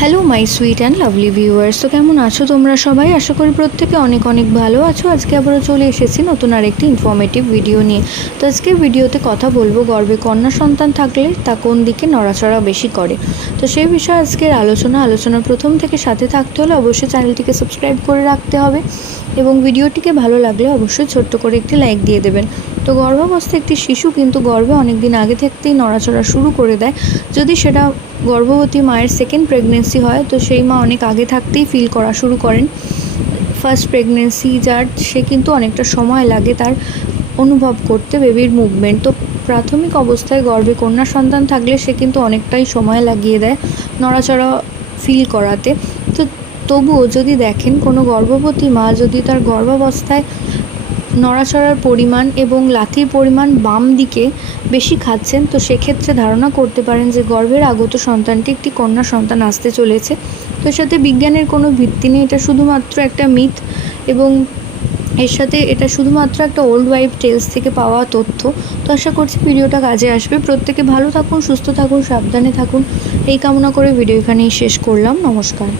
Hello my sweet and lovely viewers তো কেমন আছো তোমরা সবাই? আশা করি প্রত্যেকে অনেক অনেক ভালো আছো। আজকে আবারও চলে এসেছি নতুন আরেকটি ইনফর্মেটিভ ভিডিও নিয়ে। তো আজকে ভিডিওতে কথা বলব, গর্বে কন্যা সন্তান থাকলে তা কোন দিকে নড়াচড়া বেশি করে? তো সেই বিষয়ে আজকের আলোচনা, আলোচনার প্রথম থেকে সাথে থাকতে হলে অবশ্যই চ্যানেলটিকে সাবস্ক্রাইব করে রাখতে হবে এবং ভিডিওটিকে ভালো লাগলে অবশ্যই ছোট্ট করে একটি লাইক দিয়ে দেবেন। তো গর্ভাবস্থায় একটি শিশু কিন্তু গর্ভে অনেক দিন আগে থাকতেই নড়াচড়া শুরু করে দেয়। যদি সেটা গর্ভবতী মায়ের সেকেন্ড প্রেগনেন্সি হয়, তো সেই মা অনেক আগে থাকতেই ফিল করা শুরু করেন। ফার্স্ট প্রেগনেন্সি যার, সে কিন্তু অনেকটা সময় লাগে তার অনুভব করতে বেবির মুভমেন্ট তো প্রাথমিক অবস্থায় গর্ভে কন্যা সন্তান থাকলে সে কিন্তু অনেকটাই সময় লাগিয়ে দেয় নড়াচড়া ফিল করাতে। তো তবুও যদি দেখেন, কোনো গর্ভবতী মা যদি তার গর্ভাবস্থায় নড়াচড়ার পরিমাণ এবং লাথির পরিমাণ বাম দিকে বেশি খাচ্ছেন, তো সেক্ষেত্রে ধারণা করতে পারেন যে গর্ভের আগত সন্তানটি একটি কন্যা সন্তান আসতে চলেছে। তো এর সাথে বিজ্ঞানের কোনো ভিত্তি নেই, এটা শুধুমাত্র একটা মিথ এবং এর সাথে এটা শুধুমাত্র একটা ওল্ড ওয়াইফ টেলস থেকে পাওয়া তথ্য। তো আশা করছি ভিডিওটা কাজে আসবে। প্রত্যেকে ভালো থাকুন, সুস্থ থাকুন, সাবধানে থাকুন। এই কামনা করে ভিডিও এখানেই শেষ করলাম। নমস্কার।